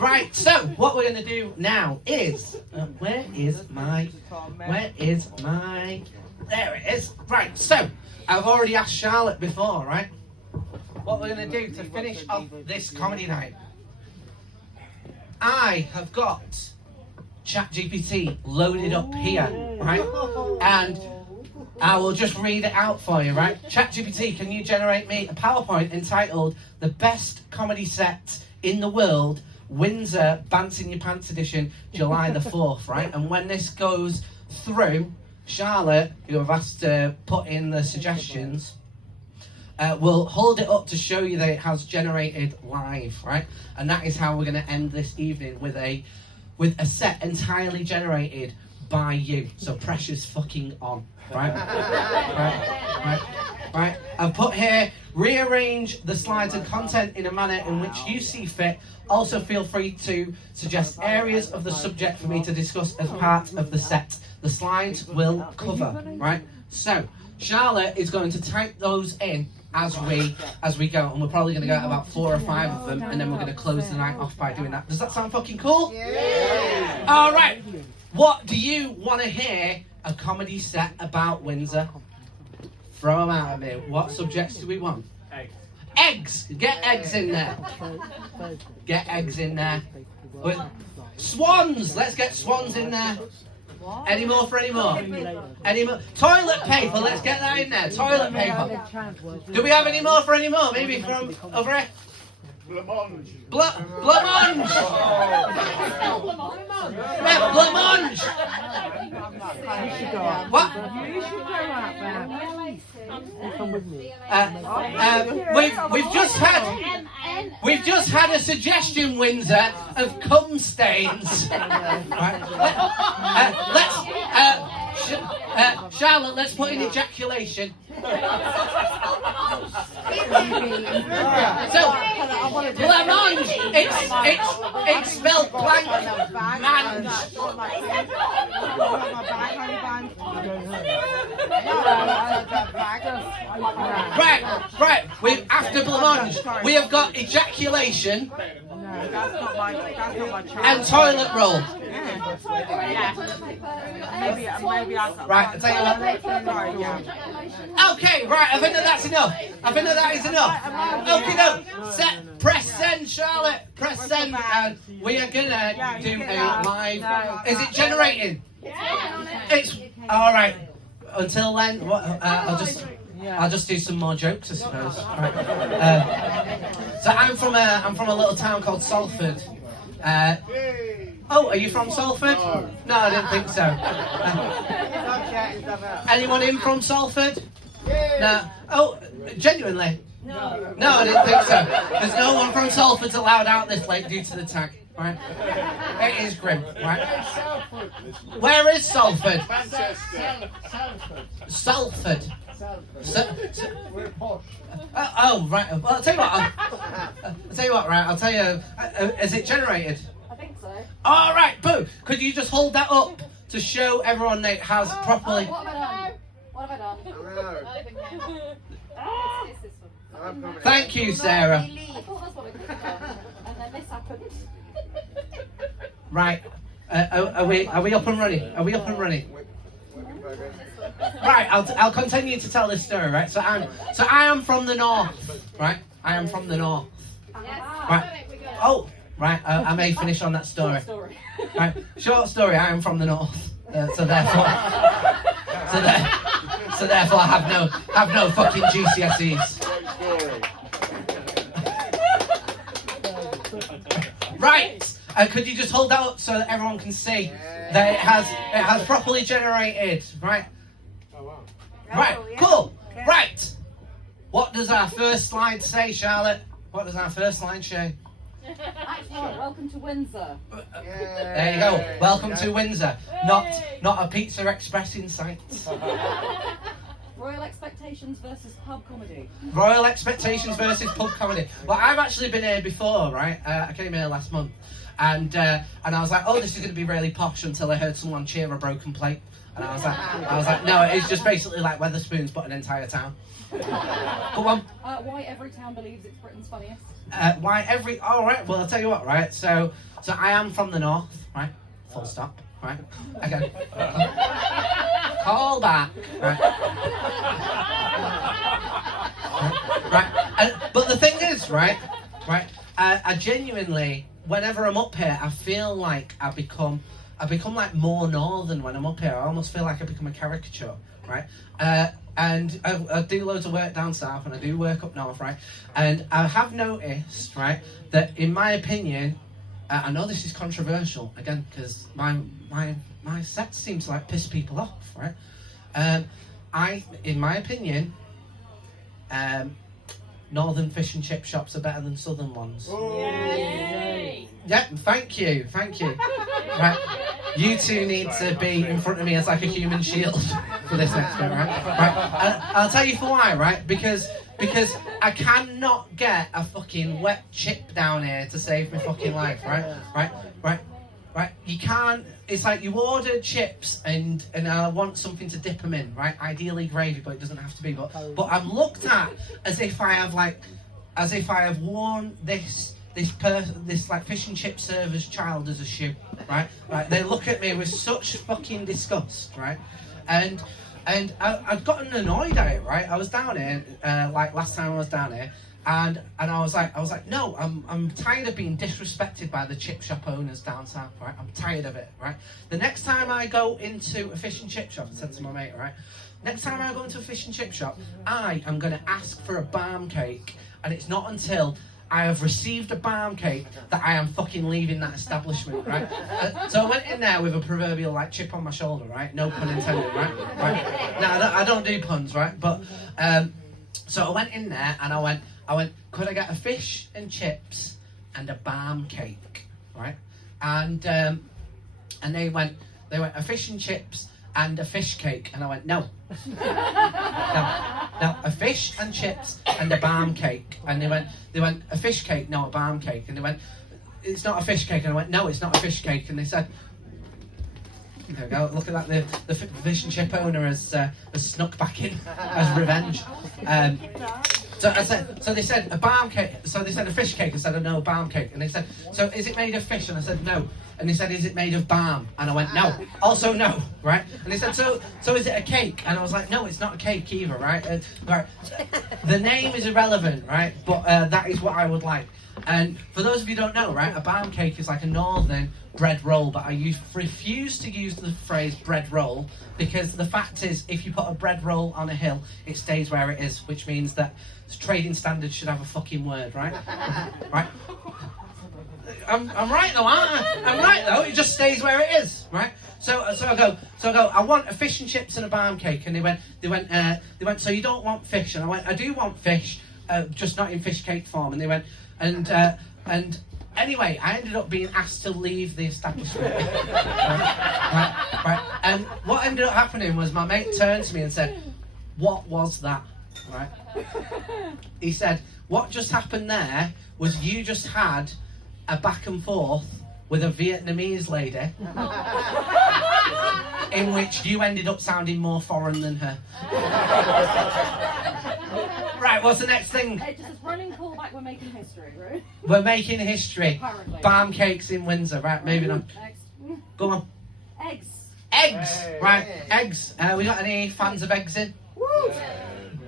Right, so what we're going to do now is, where is my, there it is. Right, so I've already asked Charlotte before, right? What we're going to do to finish off this comedy night. I have got ChatGPT loaded up here, right? And I will just read it out for you, right? ChatGPT, can you generate me a PowerPoint entitled "The Best Comedy Set in the World, Windsor Bants in Your Pants Edition, July the 4th," right? And when this goes through, Charlotte, who I've asked to put in the suggestions, will hold it up to show you that it has generated live, right? And that is how we're going to end this evening, with a set entirely generated by you. So pressure's fucking on, right? Right. I've put here, rearrange the slides and content in a manner in which you see fit. Also feel free to suggest areas of the subject for me to discuss as part of the set. The slides will cover, right? So Charlotte is going to type those in as we go, and we're probably going to go at about 4 or 5 of them, and then we're going to close the night off by doing that. Does that sound fucking cool? Yeah. All right. What do you want to hear a comedy set about Windsor? Throw them out at me. What subjects do we want? Eggs. Eggs. Get eggs in there. Get eggs in there. Swans. Let's get swans in there. Any more for any more? Any more? Toilet paper, let's get that in there. Toilet paper. Do we have any more for any more? Maybe from over here? Blancmange. Blancmange. Blancmange. What? We've just had a suggestion, Windsor, of cum stains. Charlotte, let's put in ejaculation. So, blancmange, it's spelled blancmange. Right. After blancmange, we have got ejaculation and toilet roll. Right, I'll tell you what. Okay, right, I think that is enough. Okay, no. Press send, Charlotte. Press send, and we are gonna do a live. Is it generating? It's all right. Until then, I'll just do some more jokes, I suppose. Right. So I'm from a little town called Salford. Oh, are you from Salford? No, I didn't think so. Anyone in from Salford? No. Oh, genuinely? No, I didn't think so. There's no one from Salford's allowed out this late due to the tag. Right? It is grim, right? Where is Salford? Salford. We're posh. Oh, right. Well, I'll tell you what. Right? I'll tell you. Is it generated? I think so. All right, boo. Could you just hold that up to show everyone that it has properly? What have I done? It's this one. Thank you, Sarah. I thought that's what I could have done, and then this happened. Right. Are we up and running? Right. I'll continue to tell this story. Right. So I am from the north. Right. I am from the north. Right. Oh. Right. I may finish on that story. Right. Short story. I am from the north. So therefore I have no fucking GCSEs. Right. Could you just hold that up so that everyone can see that it has properly generated? Right. Right. Cool. Right. What does our first slide say, Charlotte? What does our first slide say? Welcome to Windsor. There you go. Welcome to Windsor. Not a Pizza Express in sight. Royal Expectations versus pub comedy. Royal Expectations versus pub comedy. Well, I've actually been here before, right? I came here last month, and I was like, oh, this is going to be really posh until I heard someone cheer a broken plate, and I was like, no, it's just basically like Wetherspoons, but an entire town. Go on. Why every town believes it's Britain's funniest. All right. Well, I'll tell you what, right? So I am from the north, right? Full stop, right? Again. Call back, right? Right. But the thing is, right? I genuinely, whenever I'm up here, I feel like I become like more northern when I'm up here. I almost feel like I become a caricature, right? And I do loads of work down south, and I do work up north, right? And I have noticed, right, that in my opinion, I know this is controversial again because my set seems to like piss people off, right? In my opinion, northern fish and chip shops are better than southern ones. Yay! Yeah, thank you. Right, you two need to be in front of me as like a human shield for this next bit, right? And I'll tell you for why, right? Because I cannot get a fucking wet chip down here to save my fucking life, right? You can't. It's like you order chips and I want something to dip them in, right? Ideally gravy, but it doesn't have to be. But I'm looked at as if I have worn this like fish and chip server's child as a shoe, right? They look at me with such fucking disgust, right? And I've gotten annoyed at it, right? I was down here, like last time I was down here, and I was like, no, I'm tired of being disrespected by the chip shop owners down south, right? I'm tired of it, right? The next time I go into a fish and chip shop, I said to my mate, right? Next time I go into a fish and chip shop, I am going to ask for a barm cake, and it's not until I have received a barm cake that I am fucking leaving that establishment, right? So I went in there with a proverbial like chip on my shoulder, right? No pun intended, right? No, I don't do puns, right? But so I went in there and I went, could I get a fish and chips and a barm cake, right? And they went a fish and chips and a fish cake, and I went no, a fish and chips and a barm cake, and they went a fish cake, no, a barm cake, and they went, it's not a fish cake, and I went no, it's not a fish cake, and they said, there we go, look at that, the fish and chip owner has snuck back in as revenge. So they said a barm cake. So they said a fish cake. I said no, barm cake. And they said, so is it made of fish? And I said no. And they said, is it made of barm? And I went no. Also no, right? And they said, so is it a cake? And I was like, no, it's not a cake either, right? Right. The name is irrelevant, right? But that is what I would like. And for those of you who don't know, right, a barm cake is like a northern bread roll, but I refuse to use the phrase bread roll because the fact is, if you put a bread roll on a hill, it stays where it is, which means that trading standards should have a fucking word, right? Right? I'm right though, aren't I? I'm right though. It just stays where it is, right? So I go. I want a fish and chips and a barm cake, and they went. So you don't want fish? And I went, I do want fish, just not in fish cake form. And they went, and anyway, I ended up being asked to leave the establishment. Right. And what ended up happening was my mate turned to me and said, "What was that?" Right? He said, "What just happened there was you just had a back and forth with a Vietnamese lady in which you ended up sounding more foreign than her." Right, what's the next thing? Just a running callback, we're making history, right? We're making history. Apparently. Barm cakes in Windsor, right, moving on. Next. Go on. Eggs. Eggs! Right, eggs. We got any fans of eggs in? Woo!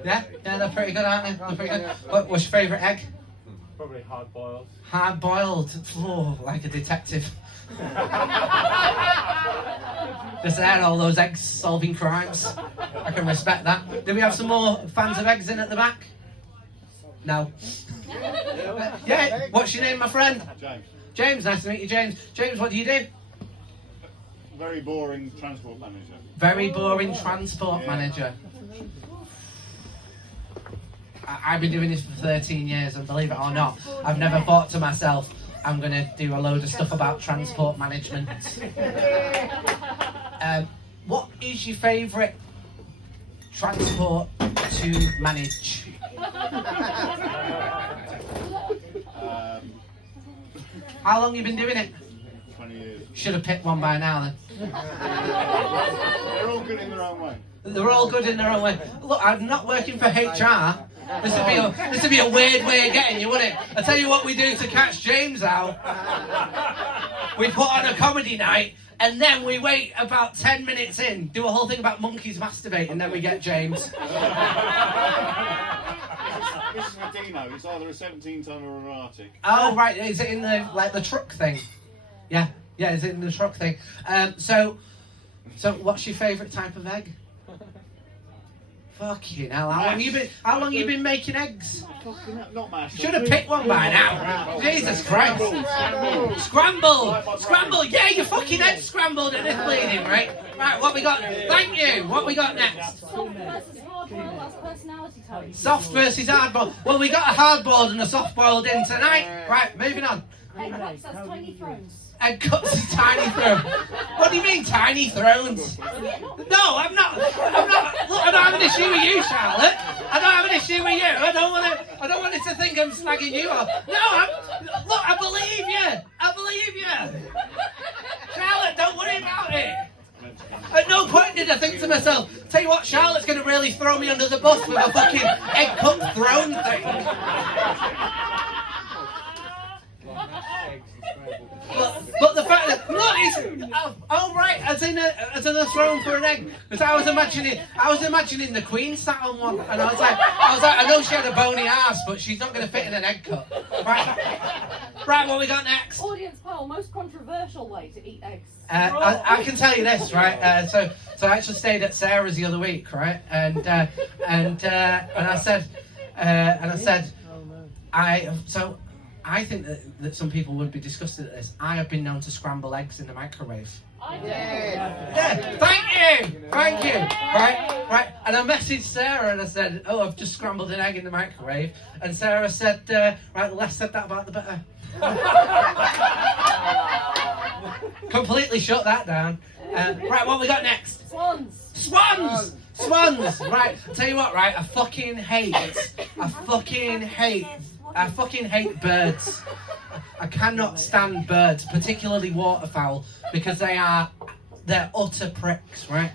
Yeah, they're pretty good, aren't they? They're pretty good. What's your favourite egg? Probably hard boiled. Hard boiled. Oh, like a detective. Just there, all those eggs solving crimes. I can respect that. Do we have some more fans of eggs in at the back? No. Yeah, what's your name, my friend? James. James, nice to meet you, James. James, what do you do? Very boring transport manager. Very boring transport manager. I've been doing this for 13 years, and believe it or not, I've never thought to myself, I'm going to do a load of stuff about transport management. What is your favourite transport to manage? How long you been doing it? 20 years. Should have picked one by now then. They're all good in their own way. They're all good in their own way. Look, I'm not working for HR. This would be a weird way of getting you, wouldn't it? I tell you what we do to catch James out. We put on a comedy night, and then we wait about 10 minutes in, do a whole thing about monkeys masturbating, and then we get James. This is for Dino. It's either a 17-ton or an Arctic. Oh right, is it in the truck thing? Yeah, is it in the truck thing? So what's your favourite type of egg? Fucking hell! How long you been making eggs? Not mashed. Should have picked one by now. Jesus Christ! Scrambled. Yeah, your fucking head's scrambled and it's bleeding, right? Right, what we got? Thank you. What we got next? Soft versus hard-boiled, that's personality type. Soft versus hard-boiled. Well, we got a hard-boiled and a soft-boiled in tonight. Right, moving on. Egg cups, that's tiny thrones. Egg cups and tiny thrones. What do you mean, tiny thrones? No, I'm not. Look, I don't have an issue with you, Charlotte. I don't have an issue with you. I don't want it to think I'm slagging you off. No, look, I believe you. Charlotte, don't worry about it. At no point did I think to myself, tell you what, Charlotte's going to really throw me under the bus with a fucking egg cup throne thing. But the fact that look, it's right, as in a throne for an egg. Because I was imagining the Queen sat on one, and I was like, I know she had a bony ass, but she's not going to fit in an egg cup. Right, what we got next? Audience poll, most controversial way to eat eggs. I can tell you this, right? So I actually stayed at Sarah's the other week, right? And I said, I think that some people would be disgusted at this. I have been known to scramble eggs in the microwave. Yeah, thank you. Right. And I messaged Sarah and I said, "Oh, I've just scrambled an egg in the microwave." And Sarah said, "Right, the less said that about the better." Completely shut that down. Right, what we got next? Swans. Right, I'll tell you what. Right, I fucking hate birds. I cannot stand birds, particularly waterfowl, because they're utter pricks, right?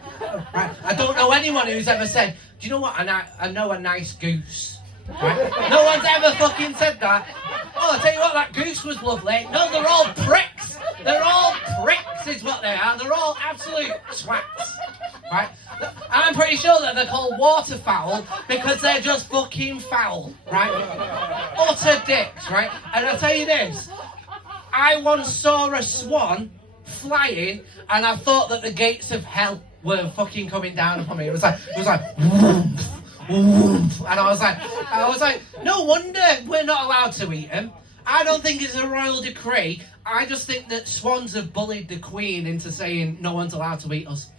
I don't know anyone who's ever said, do you know what, I know a nice goose, right? No one's ever fucking said that. Oh, I'll tell you what, that goose was lovely. No, they're all pricks. They're all pricks is what they are. They're all absolute twats, right? I'm pretty sure that they're called waterfowl because they're just fucking foul, right? Utter dicks, right? And I'll tell you this, I once saw a swan flying and I thought that the gates of hell were fucking coming down upon me. It was like woof, woof. And I was like, no wonder we're not allowed to eat them. I don't think it's a royal decree. I just think that swans have bullied the Queen into saying no one's allowed to eat us.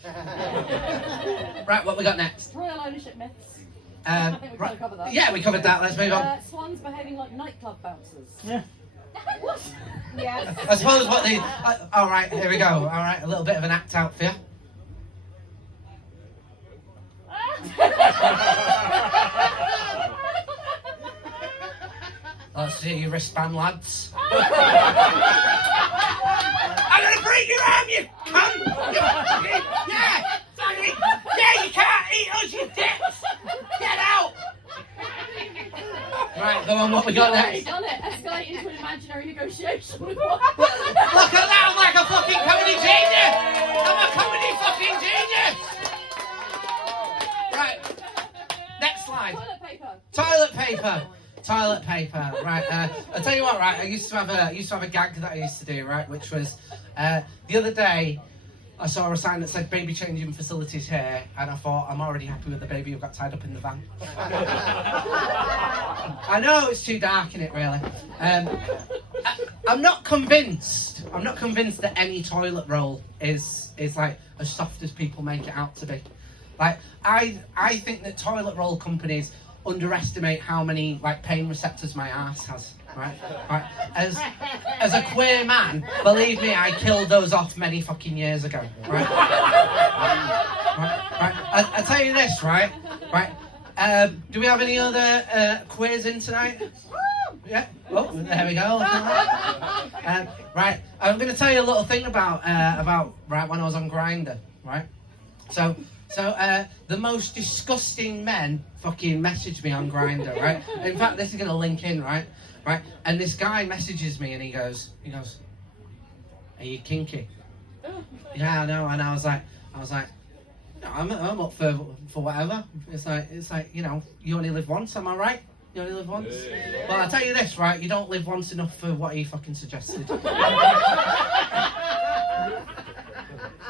Right, what we got next? Royal ownership myths. I think we kind of covered that. Yeah, we covered that. Let's move on. Swans behaving like nightclub bouncers. Yeah. What? Yes. I suppose what the... all right, here we go. All right, a little bit of an act out for you. Let's see your wristband, lads. I'm gonna break your arm, you cunt! Yeah, you can't eat us, you dicks! Get out! Right, go on, what we got next? Done it. Escalate into an imaginary negotiation with one. Look at that, I'm like a fucking comedy genius! I'm a comedy fucking genius! Right, next slide. Toilet paper, right? I'll tell you what, right? I used to have a gag that I used to do, right? Which was the other day, I saw a sign that said "baby changing facilities here," and I thought, I'm already happy with the baby who got tied up in the van. I know it's too dark in it, really. I'm not convinced that any toilet roll is like as soft as people make it out to be. Like I think that toilet roll companies underestimate how many like pain receptors my ass has, right? As a queer man, believe me, I killed those off many fucking years ago, right? I tell you this, right? Right. Do we have any other quiz in tonight? Yeah. Oh, there we go. Right. I'm going to tell you a little thing about right when I was on Grindr. Right. So the most disgusting men fucking messaged me on Grindr. Right. In fact, this is going to link in. Right. Right. And this guy messages me and he goes, "Are you kinky?" Yeah, I know. And I was like, I'm up for whatever. It's like you know, you only live once. Am I right? You only live once. Well, I'll tell you this, right? You don't live once enough for what he fucking suggested.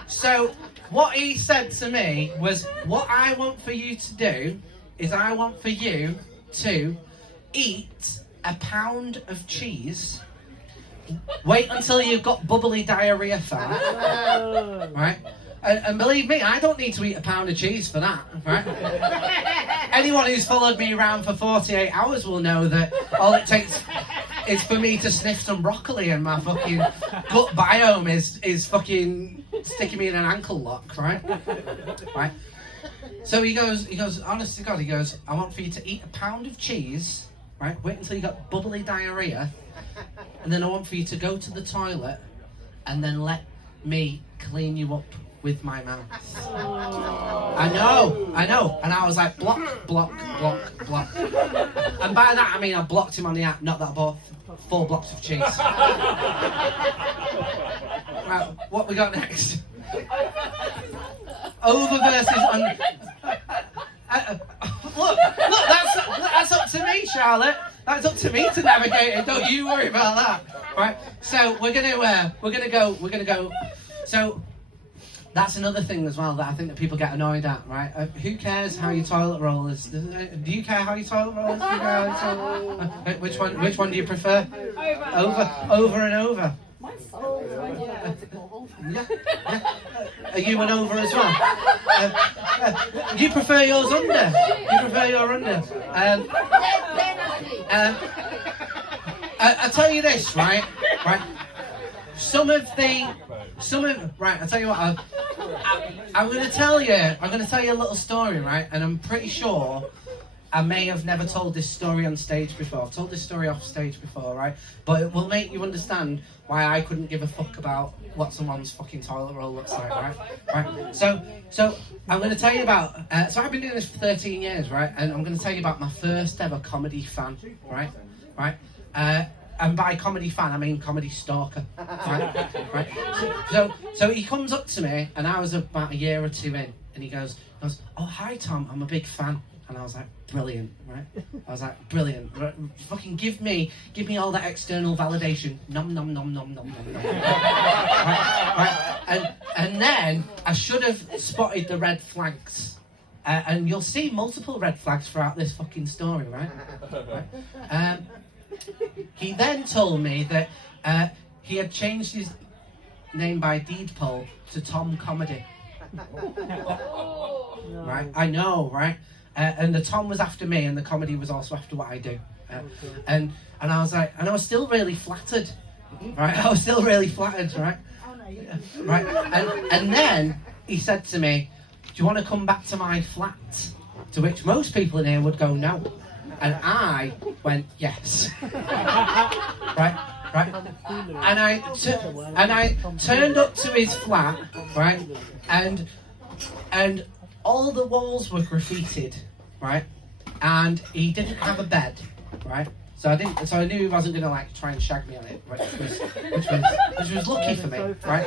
So what he said to me was, what I want for you to do is I want for you to eat a pound of cheese. Wait until you've got bubbly diarrhea fat, right? And believe me, I don't need to eat a pound of cheese for that, right? Anyone who's followed me around for 48 hours will know that all it takes is for me to sniff some broccoli and my fucking gut biome is fucking sticking me in an ankle lock, right? Right? So he goes, honest to God, he goes, I want for you to eat a pound of cheese, right? Wait until you got bubbly diarrhea, and then I want for you to go to the toilet and then let me clean you up with my mouth. I know. And I was like, block. And by that I mean I blocked him on the app, not that I bought 4 blocks of cheese. Right, what we got next? Over versus under. Look, that's up to me, Charlotte. That's up to me to navigate it. Don't you worry about that. Right. So we're gonna go. So that's another thing as well that I think that people get annoyed at, right? Who cares how your toilet roll is? Do you care how your toilet roll is? Which one do you prefer? Over and over. Mine's over. Yeah. Are you an over as well? You prefer yours under? You prefer your under? I tell you this, right? Right. Right. I'll tell you what. I'm going to tell you a little story, right? And I'm pretty sure I may have never told this story on stage before. I've told this story off stage before, right? But it will make you understand why I couldn't give a fuck about what someone's fucking toilet roll looks like, right? Right. So I'm going to tell you about. So I've been doing this for 13 years, right? And I'm going to tell you about my first ever comedy fan, right? Right. And by comedy fan, I mean comedy stalker. Right? Right? So he comes up to me, and I was about a year or two in, and he goes, "Oh, hi Tom, I'm a big fan." And I was like, "Brilliant," right? I was like, "Brilliant." Right? Fucking give me all that external validation. Nom nom nom nom nom nom nom. Right? And then I should have spotted the red flags. And you'll see multiple red flags throughout this fucking story, right? Right? He then told me that he had changed his name by deed poll to Tom Comedy. Right? I know, right? And the Tom was after me, and the comedy was also after what I do. And I was like, and I was still really flattered, right? I was still really flattered, right? Right? And then he said to me, "Do you want to come back to my flat?" To which most people in here would go, "No." And I went, "Yes." Right? And I turned up to his flat, right? And all the walls were graffitied, right? And he didn't have a bed, right? So I knew he wasn't going to like try and shag me on it, which was lucky for me, right?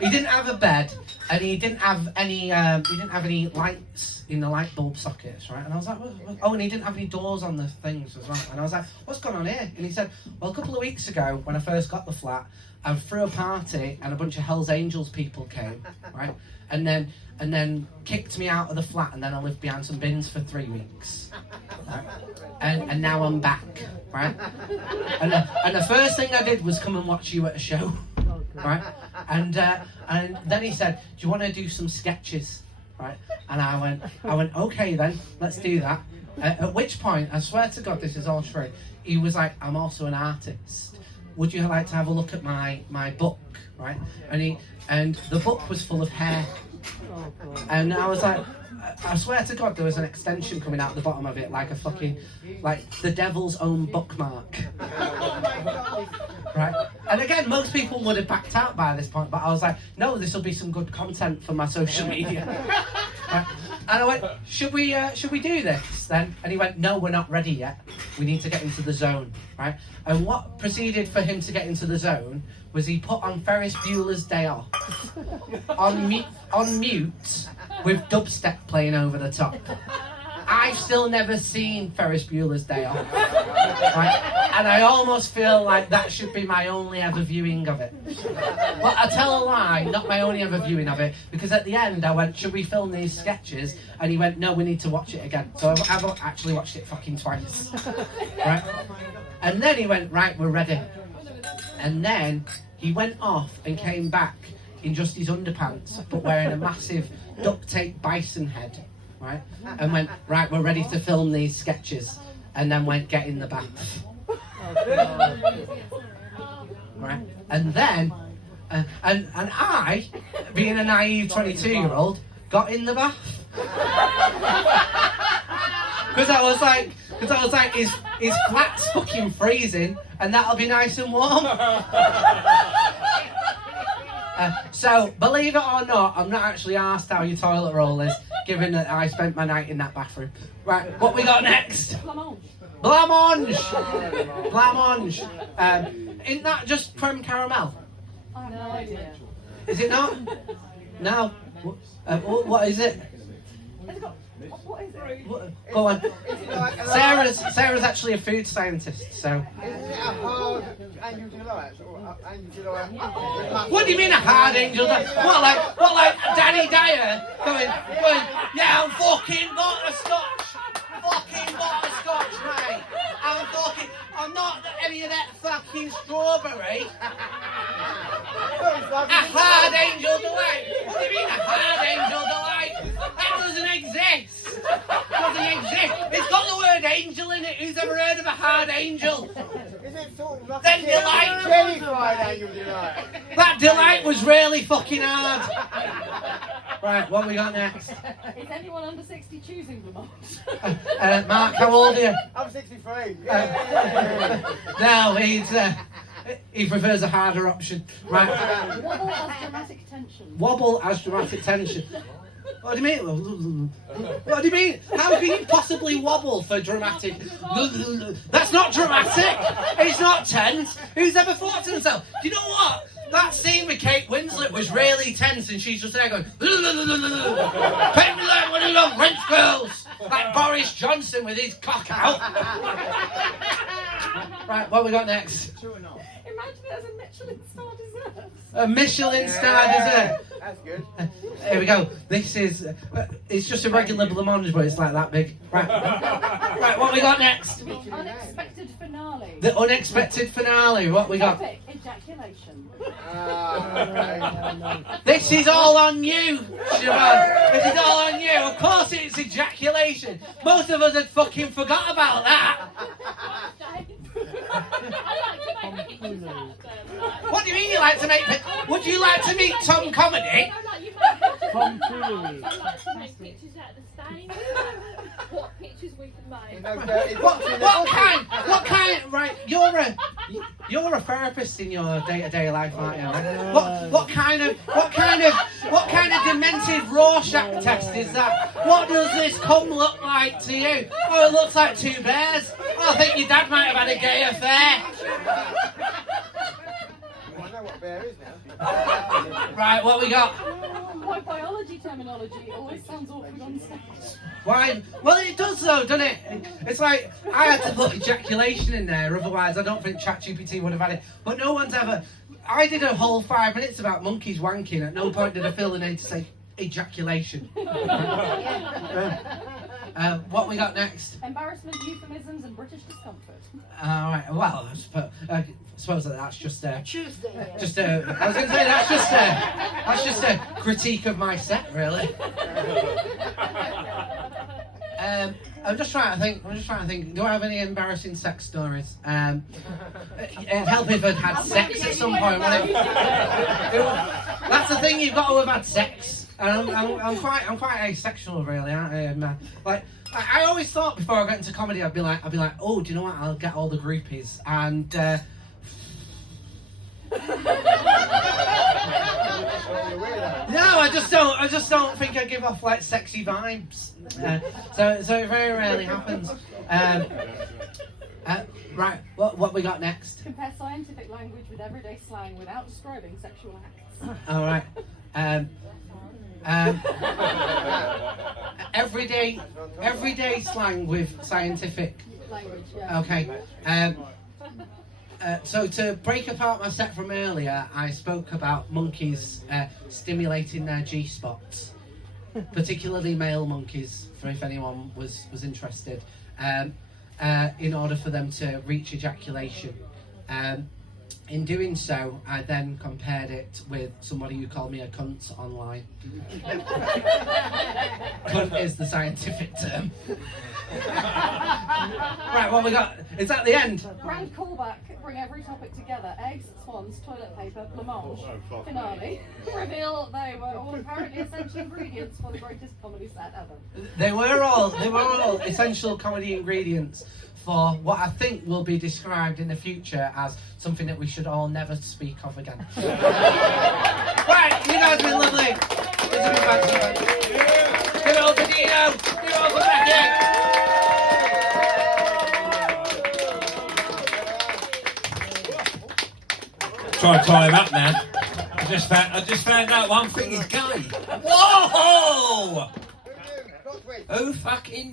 He didn't have a bed, and he didn't have any lights in the light bulb sockets, right? And I was like, oh, and he didn't have any doors on the things as well. And I was like, what's going on here? And he said, well, a couple of weeks ago when I first got the flat, I threw a party and a bunch of Hell's Angels people came, right? And then kicked me out of the flat, and then I lived behind some bins for 3 weeks. Right? And now I'm back, right? And the first thing I did was come and watch you at a show, right? And then he said, "Do you want to do some sketches?" Right? And I went, "Okay then, let's do that." At which point, I swear to God, this is all true. He was like, "I'm also an artist. Would you like to have a look at my book?" Right? And the book was full of hair And I was like, I swear to God, there was an extension coming out the bottom of it, like a fucking, like the devil's own bookmark. Right? And again, most people would have backed out by this point, but I was like, no, this will be some good content for my social media. Right? And I went, should we do this then? And he went, no, we're not ready yet. We need to get into the zone, right? And what proceeded for him to get into the zone was he put on Ferris Bueller's Day Off on mute with dubstep playing over the top. I've still never seen Ferris Bueller's Day Off, right? And I almost feel like that should be my only ever viewing of it. But I tell a lie, not my only ever viewing of it, because at the end I went, should we film these sketches? And he went, no, we need to watch it again. So I've actually watched it fucking twice, right? And then he went, right, we're ready. And then he went off and came back in just his underpants, but wearing a massive duct tape bison head. Right, and went, right, we're ready to film these sketches, and then went, get in the bath. Right, and then and I, being a naive 22-year-old, got in the bath because I was like, his flat's fucking freezing, and that'll be nice and warm. So, believe it or not, I'm not actually asked how your toilet roll is, given that I spent my night in that bathroom. Right, what we got next? Blancmange! Blancmange! Isn't that just creme caramel? I have no idea. Is it not? No. What is it? What is it? Go on. Sarah's actually a food scientist, so. Isn't it a hard angel delight? Or angel delight? What do you mean a hard angel? What like Danny Dyer going, yeah, I'm fucking butterscotch, mate. I'm not any of that fucking strawberry. A hard angel delight. What do you mean a hard angel delight? That doesn't exist. It's got the word angel in it. Who's ever heard of a hard angel? Is it sort of like Then a delight. jellified angel delight? That delight was really fucking hard. Right, what we got next? Is anyone under 60 choosing Vermont? Mark, how old are you? I'm 63. No, he prefers a harder option. Right. Wobble has dramatic tension. Wobble has dramatic tension. What do you mean? What do you mean? How can you possibly wobble for dramatic? That's not dramatic. It's not tense. Who's ever thought to themselves, do you know what? That scene with Kate Winslet was really tense, and she's just there going, "Pay me like one of those rent girls," like Boris Johnson with his cock out. Right, what we got next? Imagine it as a Michelin star dessert. A Michelin star dessert. That's good. Here we go. This is, it's just a regular blancmange, but it's like that big. Right. Right, what we got next? The unexpected finale. The unexpected finale. What we got? Topic, ejaculation. This is all on you, Siobhan. This is all on you. Of course it's ejaculation. Most of us had fucking forgot about that. What do you mean you like to make... Would you like to meet Tom Comedy? Tom Cruise. I like to make pictures out of the stains. What pictures we can make. What kind, right, you're a therapist in your day-to-day life, aren't you? Right? What kind of demented Rorschach test is that? What does this cum look like to you? Oh, it looks like two bears. I think your dad might have had a gay affair. I know what bear is now. Right, what we got? My biology terminology always sounds awkward on stage. Why? Well, it does though, doesn't it? It's like, I had to put ejaculation in there, otherwise I don't think ChatGPT would have had it. But no one's ever... I did a whole 5 minutes about monkeys wanking. At no point did I feel the need to say ejaculation. What we got next? Embarrassment, euphemisms, and British discomfort. Alright, well, I suppose that's just I was going to say that's just a critique of my set, really. I'm just trying to think. Do I have any embarrassing sex stories? It'd help if I'd had sex at some point. That's the thing. You've got to have had sex. And I'm quite asexual, really. Like I always thought before I got into comedy, I'd be like, oh, do you know what? I'll get all the groupies, and no, I just don't think I give off like sexy vibes. So it very rarely happens. Right, what we got next? Compare scientific language with everyday slang without describing sexual acts. All right. Everyday slang with scientific. Language, yeah. Okay. So to break apart my set from earlier, I spoke about monkeys stimulating their G-spots, particularly male monkeys, for if anyone was interested, in order for them to reach ejaculation. In doing so, I then compared it with somebody who called me a cunt online. Cunt is the scientific term. Right, what we got? Is that the end? Grand callback, bring every topic together. Eggs, swans, toilet paper, blancmange. Finale. Reveal they were all apparently essential ingredients for the greatest comedy set ever. They were all essential comedy ingredients for what I think will be described in the future as something that we should all never speak of again. Right, you guys have been lovely. Give it all to Dino. Give it all to Becky. Try and tie him up now. I just found out one thing, he's gay. Whoa! Who fucking